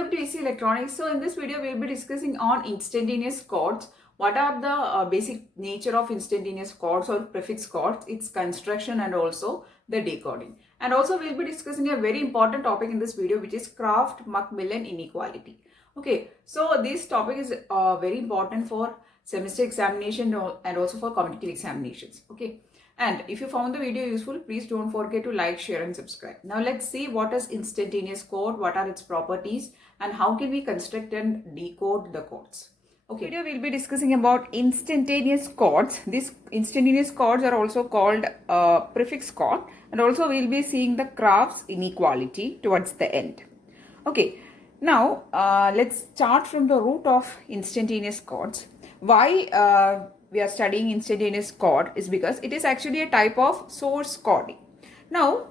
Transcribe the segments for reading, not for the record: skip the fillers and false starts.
welcome to EC Electronics. So in this video, we'll be discussing on instantaneous codes. What are the basic nature of instantaneous codes or prefix codes, its construction and also the decoding. And also we'll be discussing a very important topic in this video, which is Krafts Inequality. Okay, so this topic is very important for semester examination and also for competitive examinations. Okay. And if you found the video useful, please don't forget to like, share and subscribe. Now let's see what is instantaneous code, what are its properties and how can we construct and decode the codes. Okay, video we'll be discussing about instantaneous codes. These instantaneous codes are also called prefix code, and also we'll be seeing the Krafts inequality towards the end. Okay, now let's start from the root of instantaneous codes. Why we are studying instantaneous code is because it is actually a type of source coding. Now,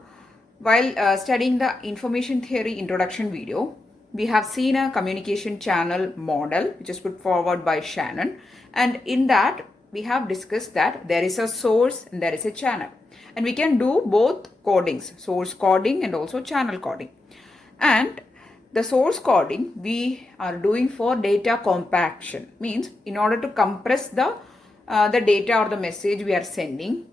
while studying the information theory introduction video, we have seen a communication channel model which is put forward by Shannon, and in that we have discussed that there is a source and there is a channel, and we can do both codings, source coding and also channel coding. And the source coding we are doing for data compaction, means in order to compress the data or the message we are sending,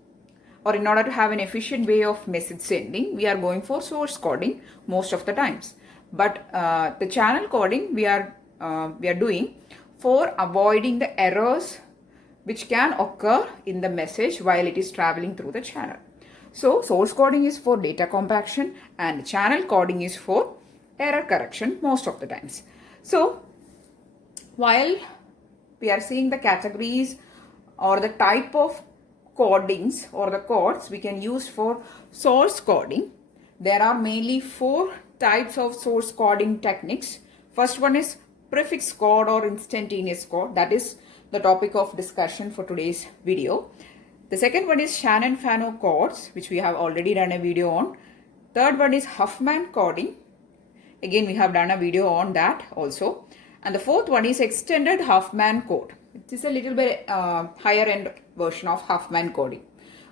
or in order to have an efficient way of message sending, we are going for source coding most of the times. But the channel coding we are doing for avoiding the errors which can occur in the message while it is traveling through the channel. So source coding is for data compaction and channel coding is for error correction most of the times. So while we are seeing the categories or the type of codings or the codes we can use for source coding, there are mainly 4 types of source coding techniques. First one is prefix code or instantaneous code. That is the topic of discussion for today's video. The second one is Shannon-Fano codes, which we have already done a video on. Third one is Huffman coding. Again, we have done a video on that also. And the fourth one is extended Huffman code. It is a little bit higher end version of Huffman coding.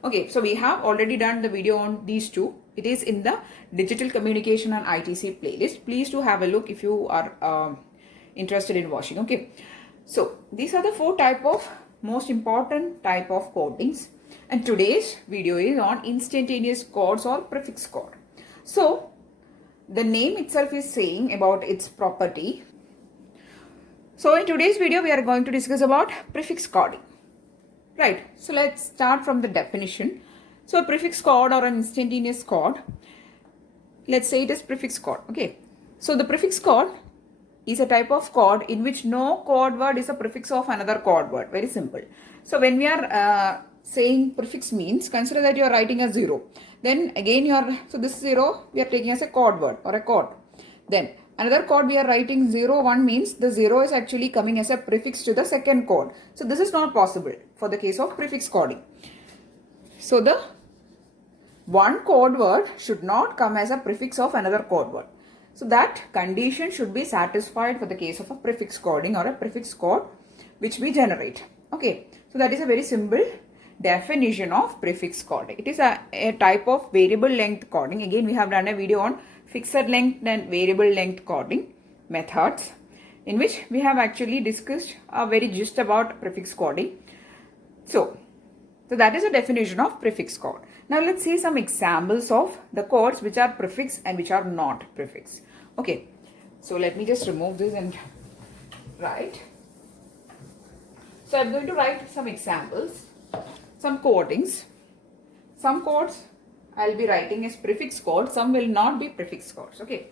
Okay, so we have already done the video on these two. It is in the Digital Communication and ITC playlist. Please do have a look if you are interested in watching. Okay, so these are the 4 type of most important type of codings. And today's video is on instantaneous codes or prefix code. So the name itself is saying about its property. So in today's video, we are going to discuss about prefix coding. Right. So let's start from the definition. So a prefix code or an instantaneous code, let's say it is prefix code. Okay. So the prefix code is a type of code in which no code word is a prefix of another code word. Very simple. So when we are saying prefix means, consider that you are writing a 0. Then again so this 0 we are taking as a code word or a code. Then another code we are writing 0, 1 means the 0 is actually coming as a prefix to the second code. So this is not possible for the case of prefix coding. So the one code word should not come as a prefix of another code word. So that condition should be satisfied for the case of a prefix coding or a prefix code which we generate. Okay, so that is a very simple definition of prefix coding. It is a type of variable length coding. Again, we have done a video on fixed length and variable length coding methods, in which we have actually discussed a very gist about prefix coding. So that is a definition of prefix code. Now let's see some examples of the codes which are prefix and which are not prefix. Okay, so let me just remove this and write. So I'm going to write some examples, some codings. Some codes I'll be writing as prefix code, some will not be prefix codes. Okay,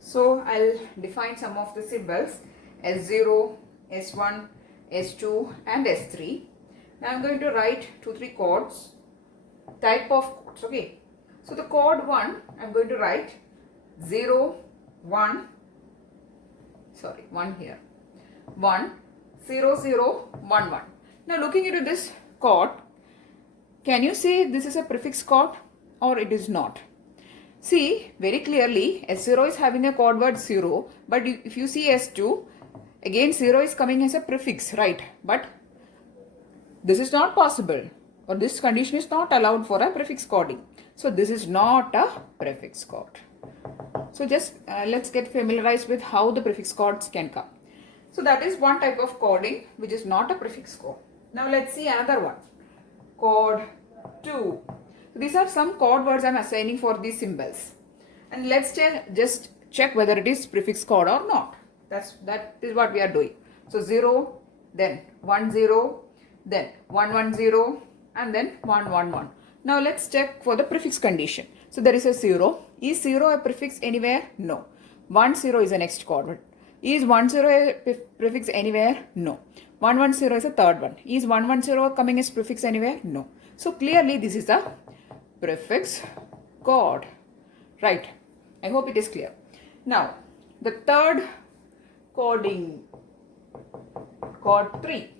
so I'll define some of the symbols S0, S1, S2 and S3. Now I'm going to write 2-3 codes, type of codes. Okay, so the code 1 I'm going to write 0, 1, sorry, 1 here, 1, 0, 0, 1, 1. Now looking into this code, can you say this is a prefix code or it is not? See, very clearly S0 is having a code word 0, but if you see S2, again 0 is coming as a prefix, right? But this is not possible, or this condition is not allowed for a prefix coding. So this is not a prefix code. So just let's get familiarized with how the prefix codes can come. So that is one type of coding which is not a prefix code. Now let's see another one. Code 2. So these are some code words I'm assigning for these symbols. And let's just check whether it is prefix code or not. That is what we are doing. So 0, then 1 0, then 1 1 0, and then 1 1 1. Now let's check for the prefix condition. So there is a 0. Is 0 a prefix anywhere? No. 1 0 is the next code word. Is 1 0 a prefix anywhere? No. 1 1 0 is a third one. Is 1 1 0 coming as prefix anywhere? No. So clearly this is a prefix code. Right. I hope it is clear. Now the third coding, code 3.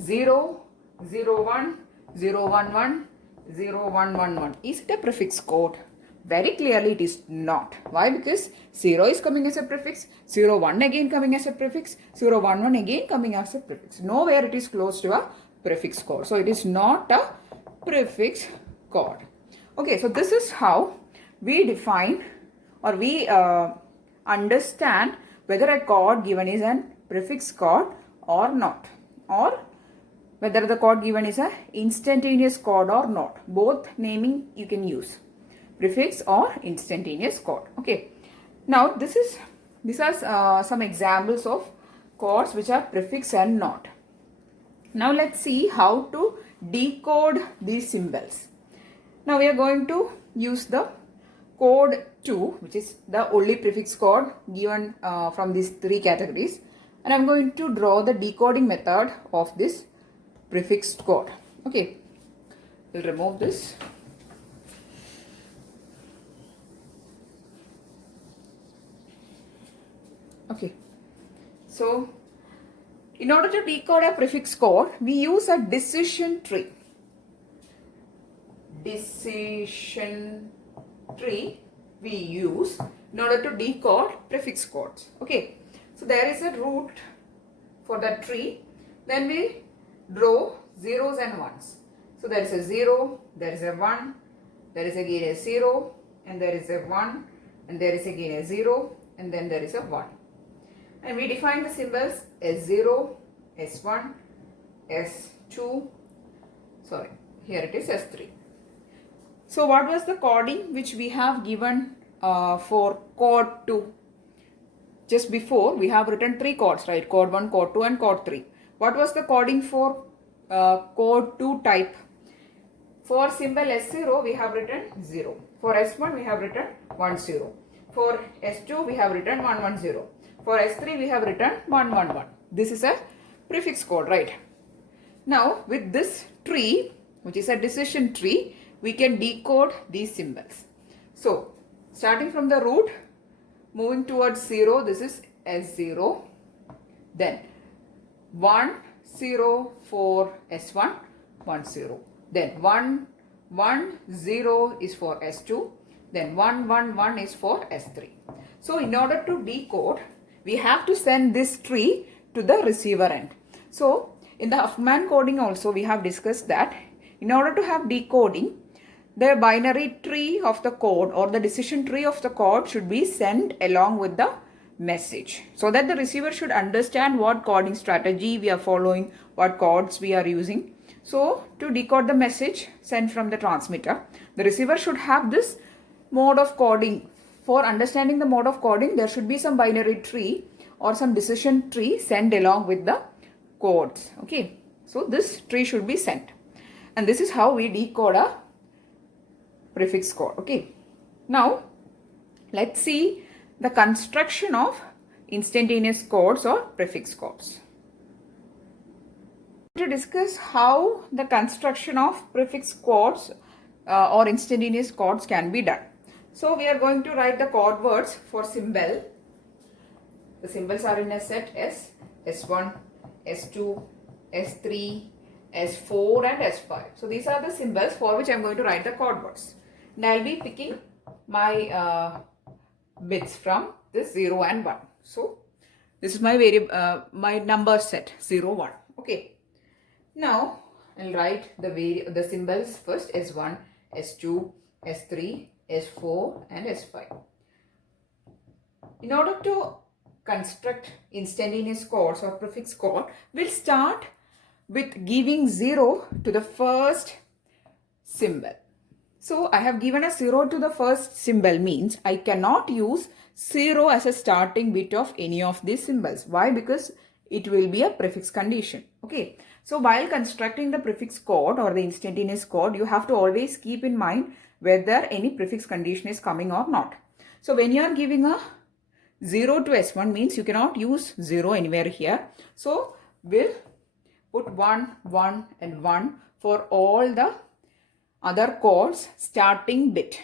0 0 1 0 1 1 0 1 1 1. Is it a prefix code? Very clearly it is not. Why? Because 0 is coming as a prefix, 0 1 again coming as a prefix, 0 1 1 again coming as a prefix. Nowhere it is close to a prefix code. So it is not a prefix code. Okay, so this is how we define or we understand whether a code given is a prefix code or not, or whether the code given is a instantaneous code or not. Both naming you can use, prefix or instantaneous code. Okay, now these are some examples of codes which are prefix and not. Now let's see how to decode these symbols. Now we are going to use the code 2, which is the only prefix code given from these three categories, and I'm going to draw the decoding method of this prefixed code. Okay, we'll remove this. Okay, so in order to decode a prefix code, we use a decision tree. Decision tree we use in order to decode prefix codes. Okay, so there is a root for that tree. Then we draw zeros and ones. So there is a 0, there is a 1, there is again a 0, and there is a 1, and there is again a 0, and then there is a 1. And we define the symbols S0, S1, S2, sorry, here it is S3. So what was the coding which we have given for code 2? Just before we have written 3 codes, right? Code 1, code 2 and code 3. What was the coding for code 2 type? For symbol S0 we have written 0. For S1 we have written 1 0. For S2 we have written 1 1 0. For S3 we have written 1 1 1. This is a prefix code, right? Now with this tree, which is a decision tree, we can decode these symbols. So starting from the root, moving towards 0, this is S0. Then 1 0 for S1, 1 0. Then 1 1 0 is for S2. Then 1 1 1 is for S3. So in order to decode, we have to send this tree to the receiver end. So in the Huffman coding also we have discussed that in order to have decoding, the binary tree of the code or the decision tree of the code should be sent along with the message, so that the receiver should understand what coding strategy we are following, what codes we are using. So to decode the message sent from the transmitter, the receiver should have this mode of coding. For understanding the mode of coding, there should be some binary tree or some decision tree sent along with the codes. Okay, so this tree should be sent, and this is how we decode a prefix code. Okay, now let's see the construction of instantaneous codes or prefix codes. To discuss how the construction of prefix codes or instantaneous codes can be done. So we are going to write the code words for symbol. The symbols are in a set S, S1, S2, S3, S4 and S5. So these are the symbols for which I am going to write the code words. And I will be picking my bits from this 0 and 1. So this is my my number set 0, 1. Okay. Now I will write the symbols first: S1, S2, S3, S4 and S5. In order to construct instantaneous codes or prefix code, we'll start with giving 0 to the first symbol. So I have given a 0 to the first symbol means I cannot use 0 as a starting bit of any of these symbols. Why? Because it will be a prefix condition. Okay. So while constructing the prefix code or the instantaneous code, you have to always keep in mind whether any prefix condition is coming or not. So when you are giving a 0 to S1 means you cannot use 0 anywhere here. So we'll put 1, 1 and 1 for all the other codes starting bit.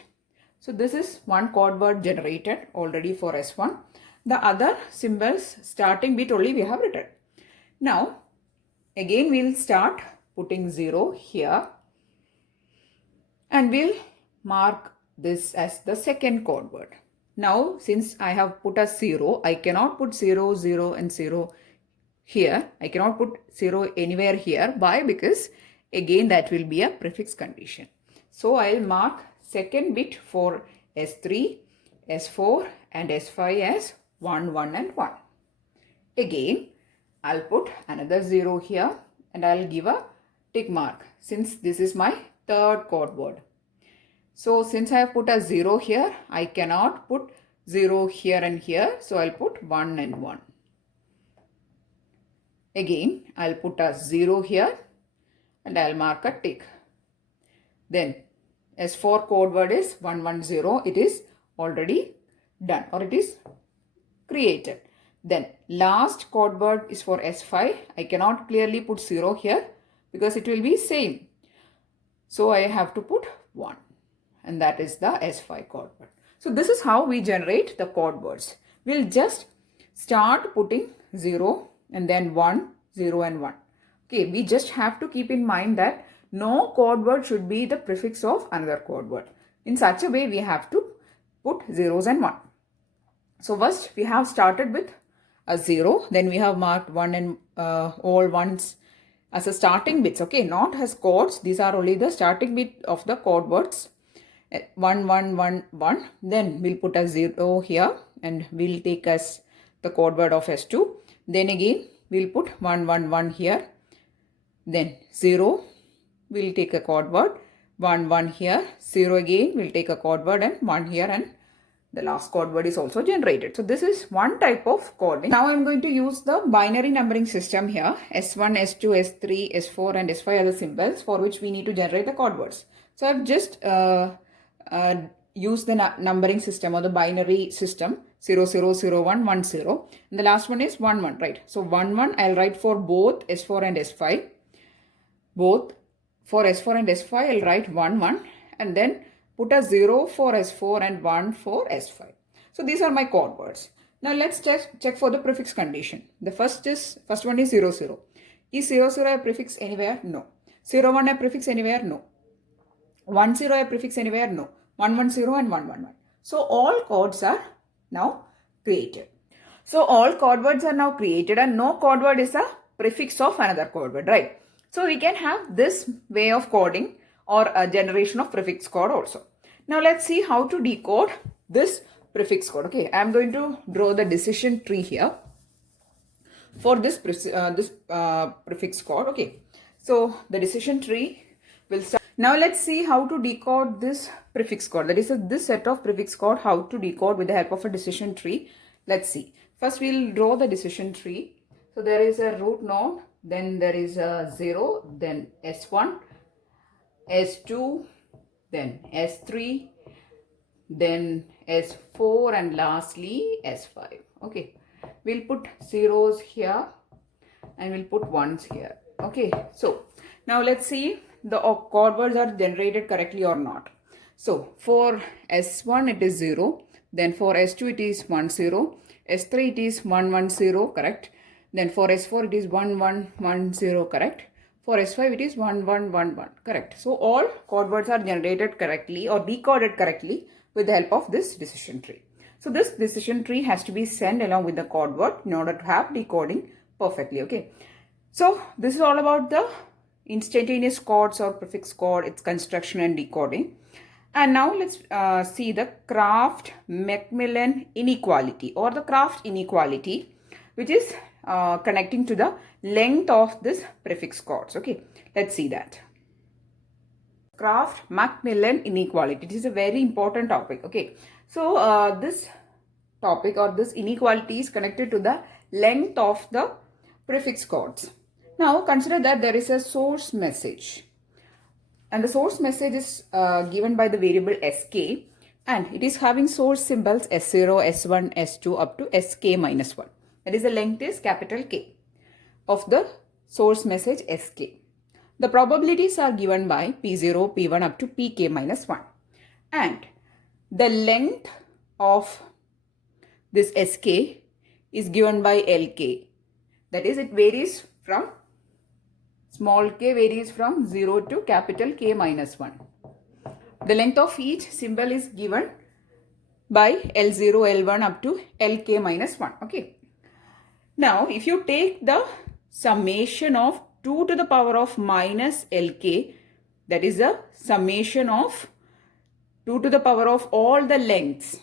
So this is one code word generated already for S1. The other symbols starting bit only we have written. Now again we'll start putting 0 here and we'll mark this as the second code word. Now since I have put a 0, I cannot put 0, 0 and 0 here. I cannot put 0 anywhere here. Why? Because again that will be a prefix condition. So I'll mark second bit for S3, S4 and S5 as 1, 1 and 1. Again I'll put another 0 here and I'll give a tick mark since this is my third code word. So since I have put a 0 here, I cannot put 0 here and here. So I'll put 1 and 1. Again, I'll put a 0 here and I'll mark a tick. Then S4 code word is 110. It is already done or it is created. Then last code word is for S5. I cannot clearly put 0 here because it will be same. So I have to put 1 and that is the S5 code word. So this is how we generate the code words. We'll just start putting 0 and then 1, 0 and 1. Okay, we just have to keep in mind that no code word should be the prefix of another code word. In such a way, we have to put zeros and 1. So first we have started with a 0, then we have marked 1 and all ones as a starting bits, okay, not as codes. These are only the starting bit of the code words. 1, 1, 1, 1. Then we'll put a 0 here and we'll take as the code word of S2. Then again we'll put 1, 1, 1 here. Then 0, we'll take a code word. 1, 1 here. 0 again, we'll take a code word and 1 here, and the last code word is also generated. So this is one type of coding. Now I'm going to use the binary numbering system here. S1, S2, S3, S4 and S5 are the symbols for which we need to generate the code words. So I've just used the numbering system or the binary system 0, 0, 0, 1, 1, 0. And the last one is 1, 1, right? So 1, 1 I'll write for both S4 and S5. Both for S4 and S5 I'll write 1, 1 and then put a 0 for S4 and 1 for S5. So these are my code words. Now let's check for the prefix condition. The first one is 0, 0. Is 0, 0 a prefix anywhere? No. 0, 1 a prefix anywhere? No. 1, 0 a prefix anywhere? No. 1, 1, 0 and 1, 1, 1. So all codes are now created. So all code words are now created and no code word is a prefix of another code word, right? So we can have this way of coding or a generation of prefix code also. Now let's see how to decode this prefix code. Okay, I am going to draw the decision tree here for this prefix code. Okay, so the decision tree will start. Now let's see how to decode this prefix code. That is this set of prefix code, how to decode with the help of a decision tree. Let's see. First we'll draw the decision tree. So there is a root node, then there is a 0, then S1, S2, then S3, then S4 and lastly S5. Okay, we'll put zeros here and we'll put ones here. Okay, so now let's see the code words are generated correctly or not. So for S1 it is 0, then for S2 it is 1, 0, S3 it is 1, 1, 0, correct. Then for S4 it is 1, 1, 1, 0, correct. For S5 it is 1, 1, 1, 1, correct. So all code words are generated correctly or decoded correctly with the help of this decision tree. So this decision tree has to be sent along with the code word in order to have decoding perfectly. Okay. So this is all about the instantaneous codes or prefix code, its construction and decoding. And now let's see the Kraft-Macmillan inequality or the Krafts inequality, which is connecting to the length of this prefix codes. Okay, let's see that. Kraft-Macmillan inequality. It is a very important topic. Okay, so this topic or this inequality is connected to the length of the prefix codes. Now consider that there is a source message. And the source message is given by the variable sk, and it is having source symbols S0, S1, S2 up to sk minus 1. That is, the length is capital K of the source message sk. The probabilities are given by P0, P1 up to Pk minus 1. And the length of this sk is given by Lk. That is, it varies from small k varies from 0 to capital K minus 1. The length of each symbol is given by L0, L1 up to Lk minus 1. Okay. Now, if you take the summation of 2 to the power of minus Lk, that is the summation of 2 to the power of all the lengths,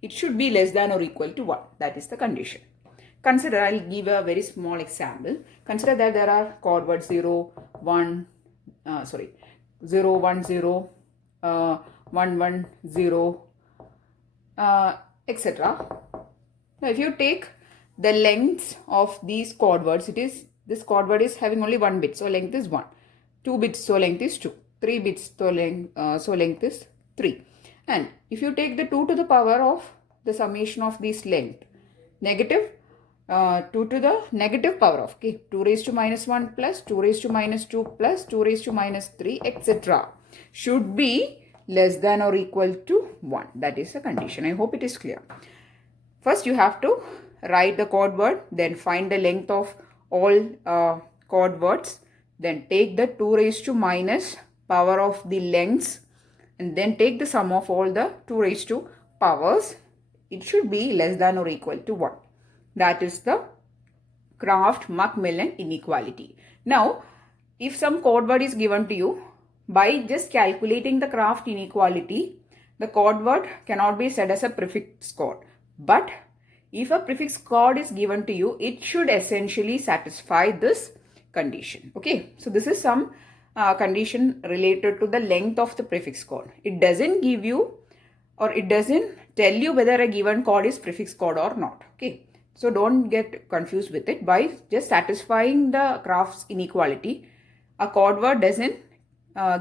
it should be less than or equal to 1. That is the condition. Consider, I'll give a very small example. Consider that there are chord words 0, 1, 0, 1, 0, 1, 1, 0, etc. Now, if you take the lengths of these chord words, this chord word is having only 1 bit, so length is 1. 2 bits, so length is 2. 3 bits, so length is 3. And if you take the 2 to the power of the summation of this length, negative 2 to the negative power of 2 raised to minus 1 plus 2 raised to minus 2 plus 2 raised to minus 3, etc. should be less than or equal to 1. That is the condition. I hope it is clear. First, you have to write the chord word, then find the length of all chord words, then take the 2 raised to minus power of the lengths, and then take the sum of all the 2 raised to powers. It should be less than or equal to 1. That is the Kraft-Macmillan inequality. Now, if some chord word is given to you, by just calculating the Kraft inequality, the chord word cannot be said as a prefix chord. But if a prefix chord is given to you, it should essentially satisfy this condition. Okay, so this is some condition related to the length of the prefix chord. It doesn't give you, or it doesn't tell you whether a given chord is prefix chord or not. Okay. So don't get confused with it. By just satisfying the Kraft's inequality, a chord word doesn't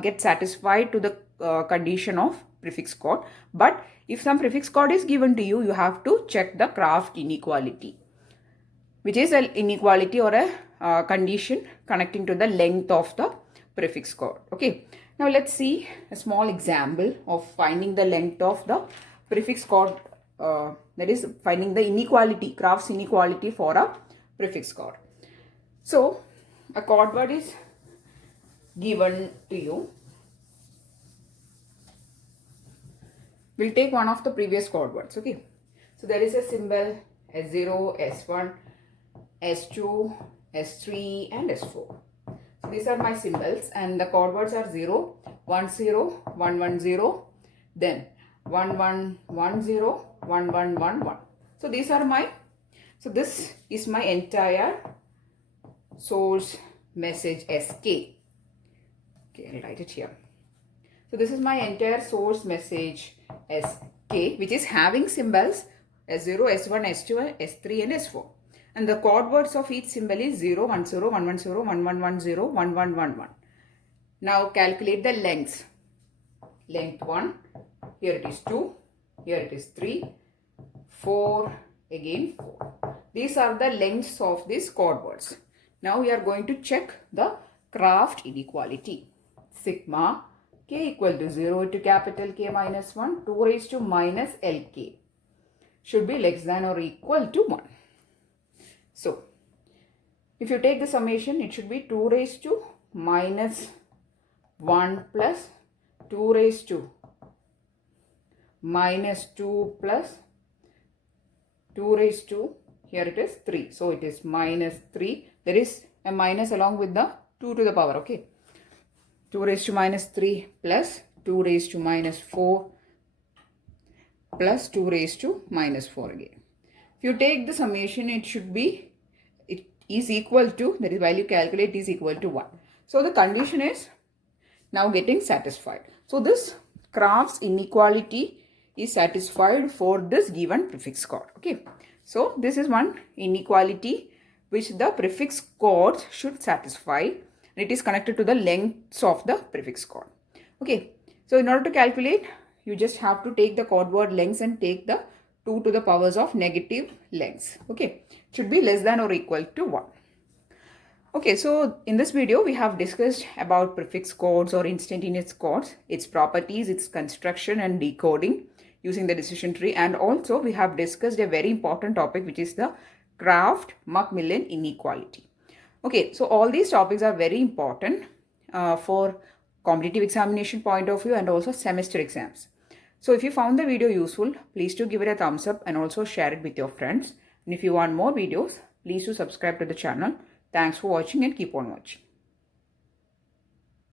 get satisfied to the condition of prefix chord. But if some prefix chord is given to you, you have to check the Kraft inequality, which is an inequality or a condition connecting to the length of the prefix chord. Okay. Now let's see a small example of finding the length of the prefix chord. That is, finding the inequality, Kraft's inequality for a prefix chord. So, a chord word is given to you. We'll take one of the previous chord words. Okay. So, there is a symbol S0, S1, S2, S3 and S4. So, these are my symbols, and the chord words are 0, 1, 0, 1, 1, 0, then 1, 1, 1, 0, 1, 1, 1, 1. So these are my, so this is my entire source message SK. Okay, I'll write it here. So this is my entire source message SK, which is having symbols S0, S1, S2, S3 and S4. And the chord words of each symbol is 0, 1, 0, 1, 1, 0, 1, 1, 1, 0, 1, 1, 1, 1. Now calculate the lengths. Length 1, here it is 2, here it is 3, 4, again 4. These are the lengths of these chord words. Now we are going to check the Kraft inequality. Sigma k equal to 0 to capital K minus 1, 2 raised to minus Lk should be less than or equal to 1. So, if you take the summation, it should be 2 raised to minus 1 plus 2 raised to minus 2 plus 2 raised to, here it is 3. So, it is minus 3. There is a minus along with the 2 to the power, okay. 2 raised to minus 3 plus 2 raised to minus 4 plus 2 raised to minus 4 again. If you take the summation, it is equal to, that is value calculate is equal to 1. So the condition is now getting satisfied. So this Krafts inequality is satisfied for this given prefix chord. Okay. So this is one inequality which the prefix chords should satisfy, and it is connected to the lengths of the prefix chord. Okay. So in order to calculate, you just have to take the chord word lengths and take the 2 to the powers of negative lengths. Okay. It should be less than or equal to 1. Okay, so in this video, we have discussed about prefix codes or instantaneous codes, its properties, its construction and decoding using the decision tree. And also we have discussed a very important topic, which is the Kraft-Macmillan inequality. Okay, so all these topics are very important for competitive examination point of view and also semester exams. So if you found the video useful, please do give it a thumbs up and also share it with your friends. And if you want more videos, please do subscribe to the channel. Thanks for watching and keep on watching.